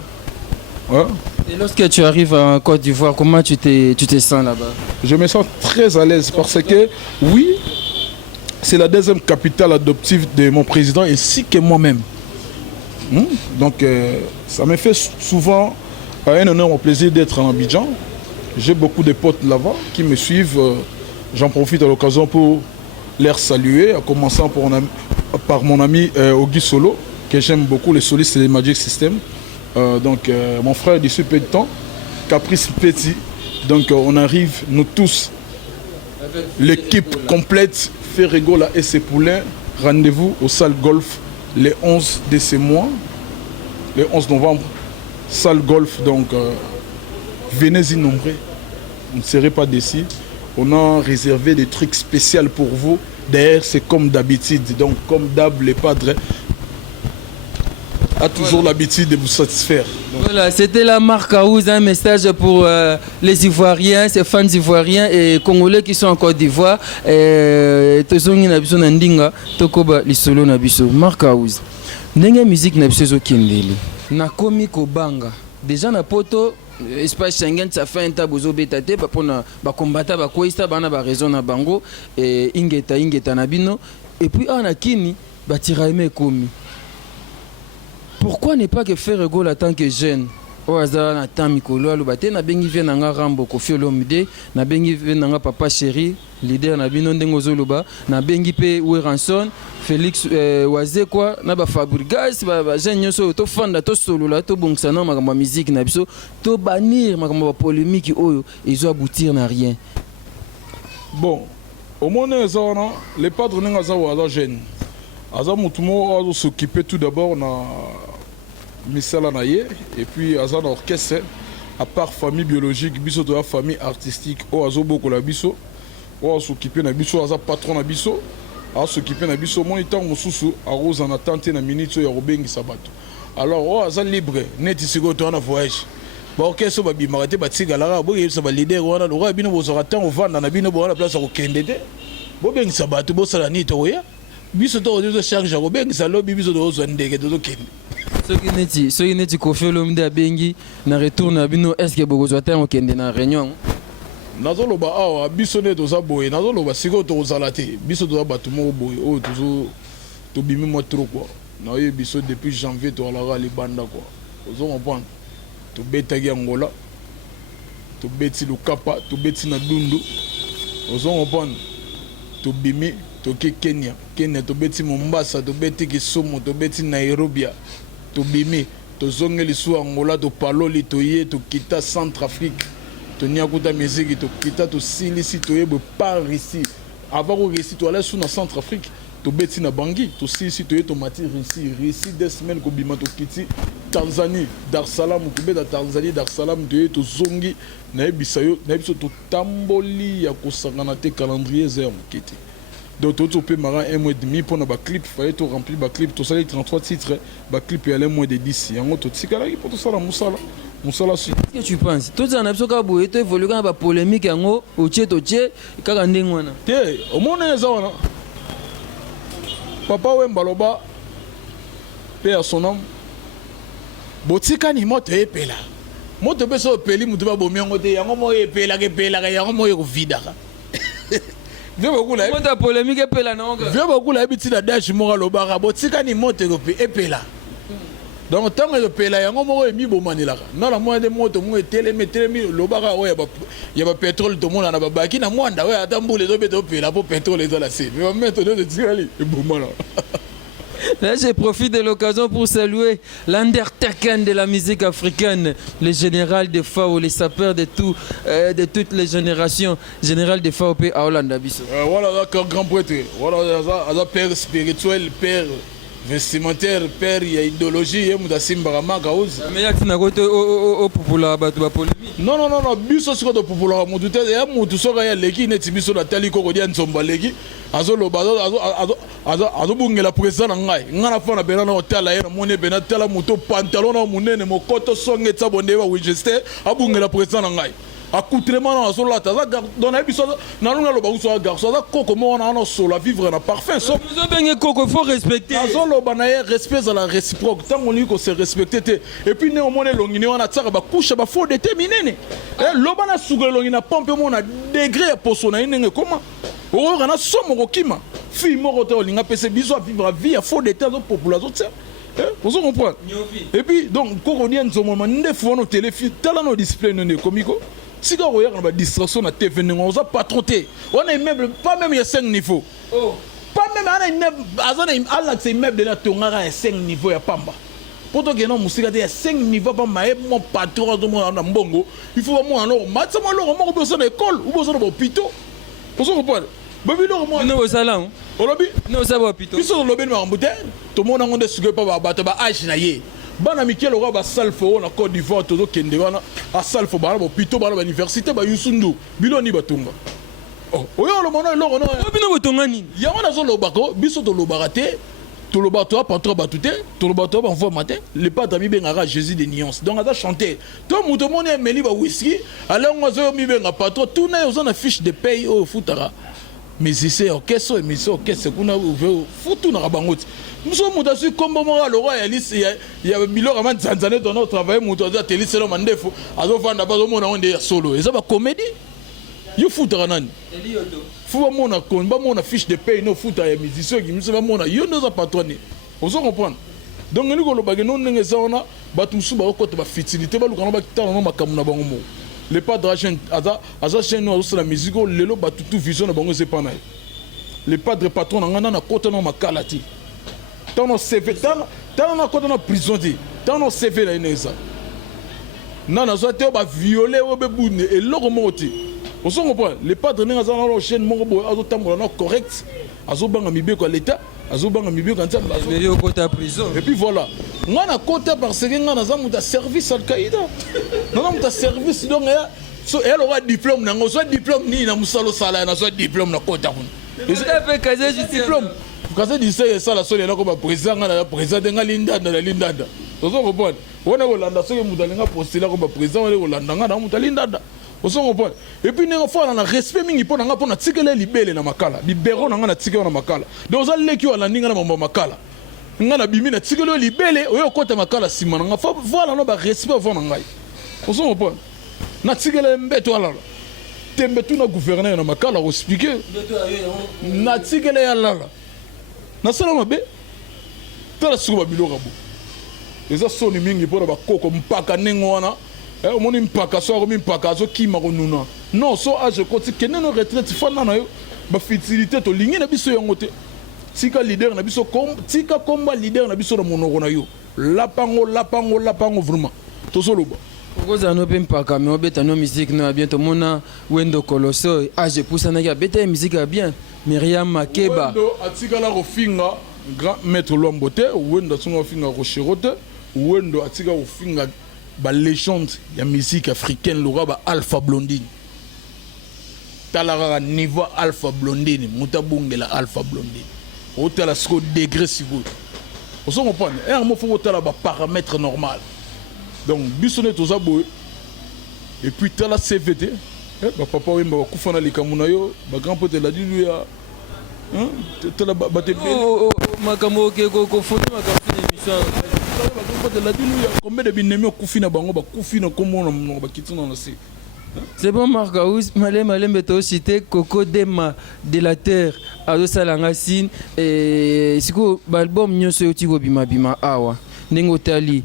hein? Et lorsque tu arrives en Côte d'Ivoire, comment tu te sens là-bas? Je me sens très à l'aise parce que, oui, c'est la deuxième capitale adoptive de mon président ainsi que moi-même. Donc, ça me fait souvent un honneur, un plaisir d'être en Abidjan. J'ai beaucoup de potes là-bas qui me suivent. J'en profite à l'occasion pour les saluer, en commençant par mon ami Ogi Solo, que j'aime beaucoup, les solistes de Magic System. Donc mon frère d'ici peu de temps, Caprice Petit, donc on arrive nous tous, l'équipe complète, Ferrigo et ses poulains, rendez-vous au salle golf le 11 de ce mois, le 11 novembre, salle golf, donc venez-y nombreux, vous ne serez pas déçus, on a réservé des trucs spéciaux pour vous, d'ailleurs c'est comme d'habitude, donc comme d'hab les padres, a toujours l'habitude de vous satisfaire. Donc. Voilà, c'était la marque House, un message pour les Ivoiriens, ces fans ivoiriens et Congolais qui sont en Côte d'Ivoire. Tozongi na biso na ndinga, tokoba lisolo na biso. Marque House. Ndenge musique na biso zokendeli. Na komi kobanga. Déjà na poto espace Schengen ça fait un tabozo betate ba pona ba combattre ba koista bana ba raison na bango et ingeta na bino et puis ana kini ba tiraime komi. Pourquoi ne pas que faire Ferrigo en tant que jeune au hasard na temps mikolo alobate na bengi vient nanga Rambo Koffi Olomide na bengi vient nanga Papa Chéri leader na bino ndengo zoloba na bengi pe Weranson Félix Waze quoi na ba Fabrigas ba jeune nyonso to fanda to solola to bongisa na makambo musique na biso to bannir makambo polémique oyo ils ont aboutir na rien. Bon au moment ezana les padres nenga za wa jeune aza mutumo azo s'occuper tout d'abord na misala na ye et puis aza na orchestre à part famille biologique biso de la famille artistique o azo boko la biso o s'occuper na biso aza patron na biso a s'occuper na biso mon temps mosusu a rose en attente na minute ya robengi sabato alors o aza libre neti siko to na voyage ba orchestre ba bimarate ba tigala bo yebisa ba leader wana lo bino bozora temps ovanda na bino bo na place ko kendede bo bengi sabato bo sala ni to ya biso to ozo charge ya robengi sa lobi biso to ozo ndeke to kende. Soki neti Koffi Olomide abengi na retour na bino est-ce que bokozwa temps okende na réunion? Nazoloba awa biso ne toza boye nazoloba siko tozala te biso toza bato moko boye oyo tobimi mwa trop quoi naye biso depuis janvier toalaka libanda quoi ozo comprendre tobetaki Angola tobeti Lukapa, tobeti na Dundu. Ozo comprendre. Tobimi, toke Kenya. Kenya tobeti Mombasa, tobeti Kisumu, tobeti Nairobi. Tobimi, tozonge lisu Angola, to Paloli, toye, to kita Centrafrique. To niakuta musique, to kita to silisi, toye par ici. Avant qu'on réussit, to aller sous na Centrafrique. To beti na Bangui, to silisi, toye, to mati réussi 2 semaines ko bima to kiti Tanzanie, Dar es Salaam, to beta Tanzanie, Dar es Salaam, toye, to zongi, na bisayo, na biso to tamboli ya kosangana te calendrier zéro kiti. Donc tout peut marrer 1 mois et demi pour nos clips, fallait tout remplir ba clip, tout ça les 33 titres, ba clip il y a 1 mois de 10. Et en gros tout ça là pour tout ça la musala. Musala si. Qu'est-ce que tu penses? Tout ça n'a pas ka boye to évolue quand ba polémique en gros, au tché kaka ndengwana. Té, au monde eza wana. Papa Wembaloba paix à son nom. Botika ni moto epela. Moto beso peli mutu ba bomiongo te yango mo epela ke pela ka yango mo vidaka. Viens beaucoup là. Moto polémique epela non ga. Viens beaucoup là biti na dash mo lobaka botika ni moto ko epela. Donc tant que pela yango mo emi bomanila. Non la moi de moto mo telemi lobaka o ya ba pétrole to mona na ba baki na mwanda we atambule zo beto pela po pétrole eza la se. Mais maintenant de tirali e bomana. Là, je profite de l'occasion pour saluer l'Undertaken de la musique africaine, le général de FAO, les sapeurs de toutes les générations, général de FAO à Hollande. Voilà, grand prêtre. Voilà, ça père spirituel, père vestimentaire, père, il y a idéologie, il y a une simbarama cause. Mais il y a une au populaire polémique. Non, biso siko de populaire mon tout est mon soka ya leki neti biso na tali ko dia nzomba leki azo loba azo bungela président na ngai ngana fana bena na hotel ya mone bena tala moto pantalon na munene mokoto songe tsa bonde ba wijeste abungela président na ngai accoutrement na solo ta za dans biso na longa loba uso garçon za koko mo na solo vivre na parfum so nous benga koko faut respecter azo loba na respect à la réciproque tant on lui ko se respecter et puis ne omone longini wana tsaka ba couche ba faut déterminer loba na sugle longina pompe mo na degré ya poso na inenge comment o kana somo ko kima fi mo ko to linga pese biso vivre vie faut déter zo population tsa vous comprenez et puis donc koko ni nzomo mande fo no téléphone tala no display no ne komiko. Si on regarde la distraction na TV, on a pas trompé. On a immeuble, pas même il y a 5 niveaux. Pas même un immeuble, c'est immeuble de la Tongara à 5 niveaux à Pamba. Pour que non, musique il y a 5 niveaux Pamba, mon patron de mon Mbongo, il faut moi alors, maintenant alors on a besoin d'école, ou besoin de hôpital. Vous comprenez? Baby non moi. Non au salon. Au lobby. Non ça va hôpital. Ils sont au lobby de Mbouté. Tout le monde a demandé ce que pas battre ba âge na yé. Bana Mikel Ora ba salfo na Côte d'Ivoire todo kende wana a salfo ba hôpital ba université ba Yusundu biloni batunga. Oh oyo lo mona lo no. Bino botonga nini? Ya wana zo lo bako biso to lo barate to lo bato patron batute to lo bato ba envoie matin le padre mi bengara Jésus de nuances. Donc ada chanter. To muto mona meli ba whisky alors on zo mi benga patron tout na yo na fiche de paye au futara. Mais c'est orchestre émission orchestre kuna futu na bangote. Nous sommes dans comme moi le roi il y a Milor avant Zanzanet dans notre travail muto za télé c'est le mandefo azo vanda ba zo mona on est solo et ça va comédie. You futara nani? Faut mona kon ba mona fiche de paye no futa ya musicien qui nous va mona yo nous a patronné. On se comprend. Donc nous ko lo bagé non ngeza ona batu su ba ko to ba fitilité ba lu kana ba kitana no makamu na bango mo. Les pas de l'argent, à chaîne nous la musique, les lots battent tout vision de bon c'est pas naïf. Les padres patrons en a côté dans ma calati. Tant on CV, tant on a côté dans prison dit, tant on CV la inesa. Non, on soit va violer au bébou et l'or monté. On se comprend. Les padres n'ont pas la chaîne mon boy, à temps correct, à zo banga mibé quoi l'état, à zo banga mibé quand ça. Mais au côté prison. Et puis voilà. On a côté parce que on a un service Al-Qaïda. Non, on a service donc elle aura diplôme, on soit diplôme ni na musalo sala, na soit diplôme na côté. Et c'est fait caser diplôme. Quand ça dit ça la seule là comme président na président ngalinda na linda. Vous comprenez? On a Hollande so mudalinga postuler comme président on Hollande na mutalinda. Vous comprenez? Et puis nous faut na respect mingi pour na tikele libele na makala. Libéro na tikele na makala. Donc ça leki Hollande na mamba makala. Ngana bimi na tikelo libele oyo kota makala sima nga voilà no ba respect avant ngai oso pas na tikelo mbeto ala tembe tu na gouverneur na makala ko expliquer na tikelo ya lala na salama be tala suba biloko bo eza soni mingi pora ba koko mpaka nengo wana omoni mpaka so akomi mpaka azokima konuna non so age koti kende no retraite fanda na yo bafutilité tolingi na biso yango te tika leader na biso tika komba leader na biso na monoko na yo lapango vraiment tozoloba okozala no mpe mpaka me obeta no musique no ya bien tomona wendo koloso age epusanaki abeta ye musique ya bien Myriam Makeba wendo atikala kofinga grand maître lwambo te wendo atinga kofinga rochero te wendo atika kofinga balégende ya musique africaine loka ba Alpha Blondine talara niveau Alpha Blondine mutabungela Alpha Blondine otala siko degré siko oso comprendre mo faut otala ba paramètre normal donc bisone toza boy et puis tala CVT ba papa wemba bakufa na likambo na yo ba grand pote la dilu ya tala ba te makambo ko foni makambo émission combien de binemi okufi na bango bakufi na kombo na bakitina na se. C'est bon Marc Aous, malem beto cité Coco Dema de la terre azo salanga sin et siko album nyonso yoti ko bima awa ndenge tali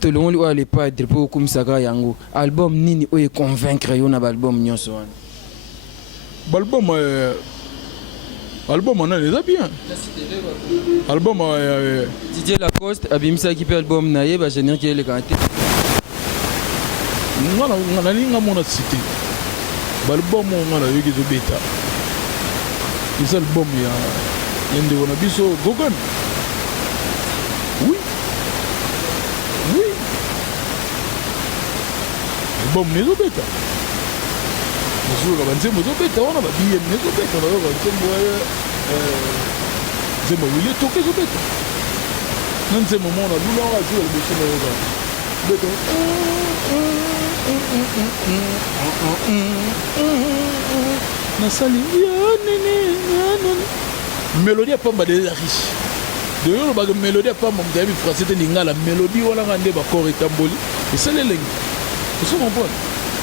to longoli wa le padre po kumisaka yango album nini oye convaincre yo na album nyonso wana album on est bien album Didier Lacoste abimisa ki pe album na ye ba générer ki le kanté ngana linga mona cité album ngana yoki zo beta is album ya yende wona biso Gogan oui album ne zo beta Bonjour, je vais vous dire, on va bien me dire, on va je me voulais toquer je bête. Non c'est moment on a nous on va jouer le dessus de na sali mélodie pas mal de riche. De yo ba mélodie pas mon début français de lingala mélodie wala ngande ba corps etamboli et c'est les langues. Vous comprenez?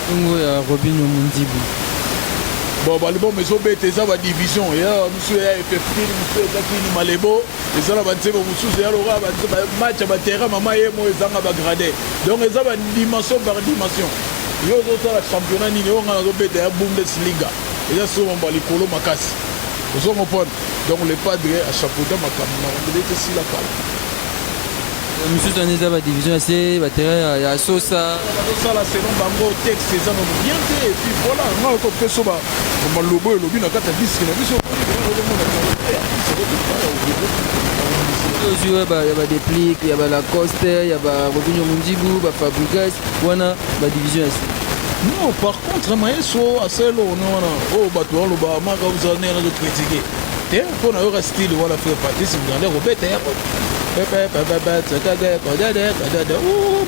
ngo ya Robinho Mundibu bon balbo meso bete za ba division ya monsieur ya FFT monsieur Zakini Malebo et ça la ba tsebo mususu ya lora ba match ba terrain mama ye mo ezanga ba gradé donc ça ba dimension par dimension yo zo la championnat ni yo nga zo bete ya Bundesliga et ça so ba likolo makasi vous comprenez donc le padre à chapeauter makambo na on était si la parole monsieur Taneza ba division c'est ba terrain ya Sosa ça la selon bango texte ça non bien et puis voilà on a ko peso ba malobo et lobi na kata disque na biso il y a des pliques, il y a la Lacoste, il y a Robinho Mundibu, Fabregas, wana ba division non par contre maestro aselo on bato lo ba maka vous en avez critiqué et pour na style wala faire partie si vous allez Robert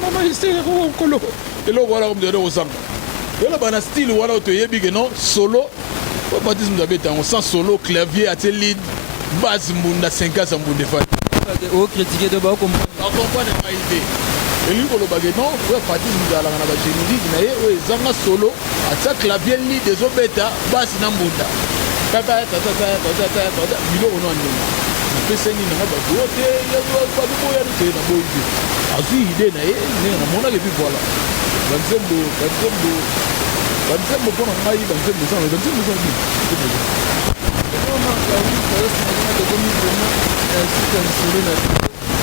maman style kolo et là voilà comme de osanga et là bana style wala to yebi que non solo pour partie si vous avez en sans solo clavier à lead basse mbunda 5 ans mbunda fa o critiquer de ba comprendre ma idée et lui pour le baguette non pour partie si vous allez na ba générique na ye o ezanga solo à ça clavier lead des obeta basse na mbunda papa bilo ono ndo pesa ni na ba dote ya ba boya ni na boyi azu idée na ye ne na mona ke bi voilà banzembo pour ngai banzembo ça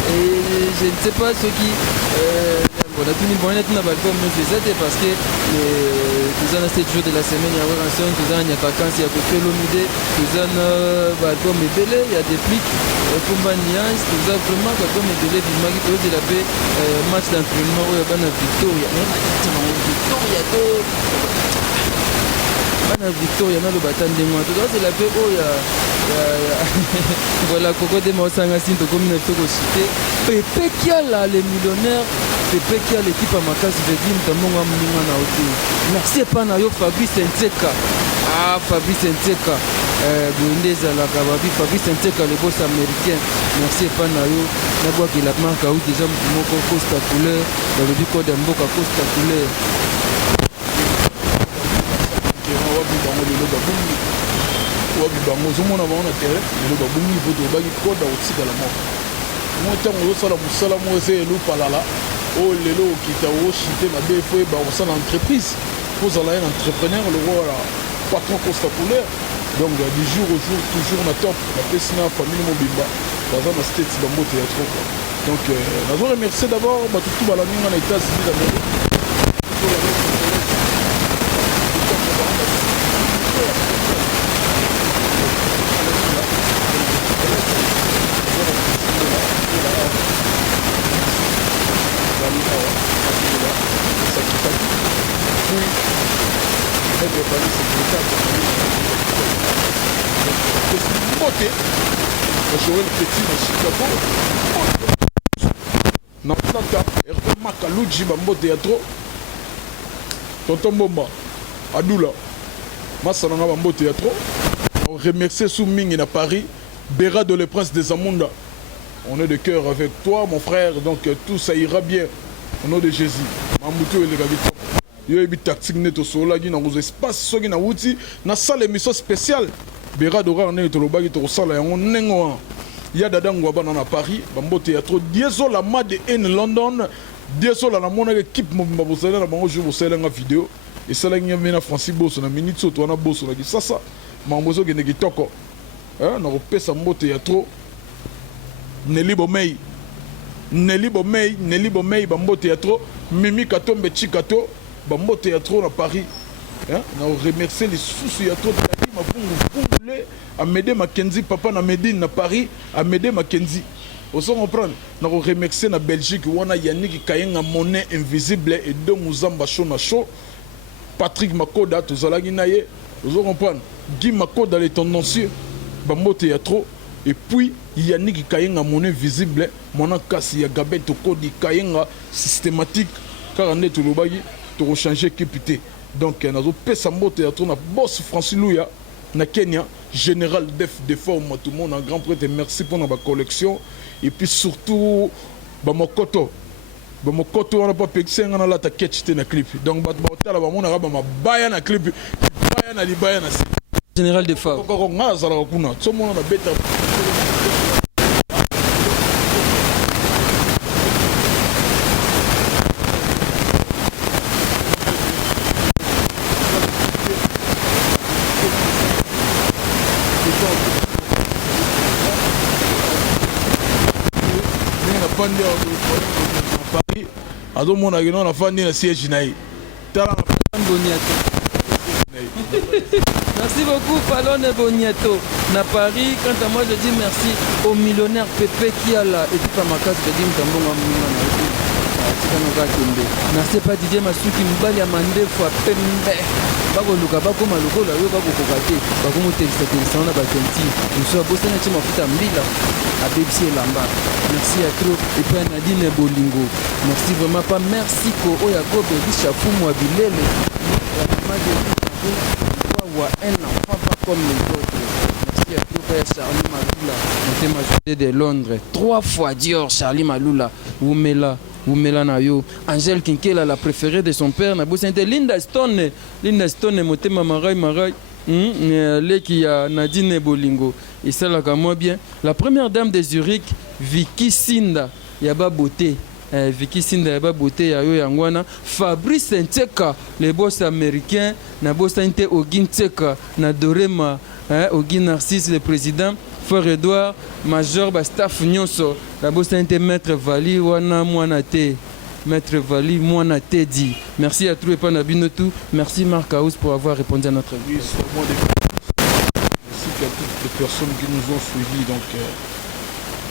et je ne sais pas ce qui on a tout mis bon net na album nous faisait parce que nous avons 7 jours de la semaine il y a une chanson nous avons une vacances il y a fait l'omide nous avons album belé il y a des pliques pour maniance nous avons vraiment album belé du magi pour de la paix match d'entraînement où il y a bana Victoria bana Victoria na le batande moi tout ça c'est la paix où il y a voilà Coco de Mosanga Sinto comme une photo cité Pepe qui a là les millionnaires Pepe qui a l'équipe à Makasi Vedim Tamonga Mninga na Oti merci pas na yo Fabrice Nteka Fabrice Nteka Bundeza la Kababi Fabrice Nteka le boss américain merci pas na yo na bois qui la marque ou déjà moko Costa couleur dans le bico de Mboka Costa couleur wabi bango zomona bango na terrain lelo babungi poto baki koda otikala moko mo ntango ozosala mosala mo ese elupalala oh lelo qui t'a chité na BFO ba on s'en entreprise pour ça un entrepreneur le roi patron Costa couleur donc du jour au jour toujours na top la pesina famille mobimba dans un state dans moto ya trop donc je veux remercier d'abord tout la ninga na États-Unis d'Amérique Joël Petit na Chicago na Tata Hervé Makaluji bambote ya trop Tonton Bomba Adoula Masana na bambote ya trop on remercie Soumingi na Paris Béra de le Prince des Amunda on est de cœur avec toi mon frère donc tout ça ira bien au nom de Jésus Mamoutou et le Gavito yo ebi tactique neto sola gi na ngos espace soki na wuti na salle émission spéciale Béra d'Ora on est to lobaki to sala yango nengo ya dada ngwaba na Paris bambo théâtre dieso la made in London dieso la mona équipe mobimba bosala na bango jour bosala nga vidéo et sala ngi mena Francis Bosso na minute so to na Bosso la gi sasa mambo zo gene kitoko na kopesa mbo théâtre Nelly Bomei bambo théâtre Mimi Katombe Chikato bambo théâtre na Paris na remercier les sous ya trop Amédée Mackenzie papa na Medine na Paris Amédée Mackenzie oso comprendre na remercier na Belgique wana Yannick Kayenga monnaie invisible et donc Muzamba show na show Patrick Makoda tozalaki na ye oso comprendre Guy Makoda les tendancieux bambo théâtre et puis Yannick Kayenga monnaie visible mona kasi ya Gabet Kodi Kayenga systématique car on est tout lobaki to changer équipe donc nazo pesa mbo théâtre na boss Francis Louya na Kenya général def de forme tout le monde un grand prêtre merci pour notre collection et puis surtout bamokoto on a pas pexé on a la taketite na clip donc batala ba mona ba baya na clip baya na libaya na général de forme ko ngaza la kuna so mona na beta Paris, à tout le monde a eu la fin de siège. Merci beaucoup, Fallon et Boniato. Na Paris, quant à moi, je dis merci au millionnaire Pépé qui a là. Et puis, à ma case, je dis merci pas Didier Masuki, Mbali Amande, fois Pembe. Bako luka bako maluko la yo bako kokate bako motelisa telisa na bakenti nous bossé na tima futa mbila à BBC Lamba merci à trop et puis Nadine Bolingo merci vraiment pas merci ko oya go baby chafu moi bilele la maman de wa un enfant pas comme les autres merci à trop père Charlie Malula monté majorité de Londres 3 fois Dior Charlie Malula Oumela Nayo, Angèle Kinkela, la préférée de son père, Nabosente, Linda Stone, Motema Marai, qui a Nadine Bolingo, et ça là comme moi bien. La première dame de Zurich, Vicky Sinda, Yaba Beauté, Vicky Sinda, Yaba Beauté, Yayo Yangwana, Fabrice Nteka, le boss américain, Nabosente Ogin Nteka, Nadorema, Ogin Narcisse, le président. Frère Edouard, Major Bastaf Nyonso, la bossante Maître Vali, Wana Mwanate, Maître Vali, Mwanate dit. Merci à tous les Panabinotou, merci Marc Haus pour avoir répondu à notre avis. Oui, c'est moi merci à toutes les personnes qui nous ont suivis, donc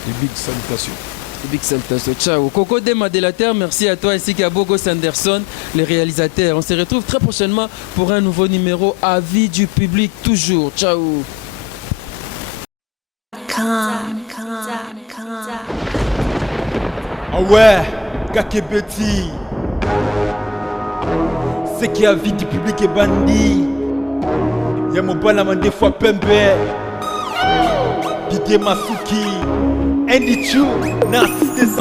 des big salutations. Des big salutations, ciao. Coco Dema de la Terre, merci à toi ainsi qu'à Bogo Sanderson, les réalisateurs. On se retrouve très prochainement pour un nouveau numéro Avis du public, toujours. Ciao. Ah ouais, Kakebeti. C'est qui a vie du public est bandit. Y'a mon bon des fois Pembe. Didier Masuki. Andy Chou, Narcisse des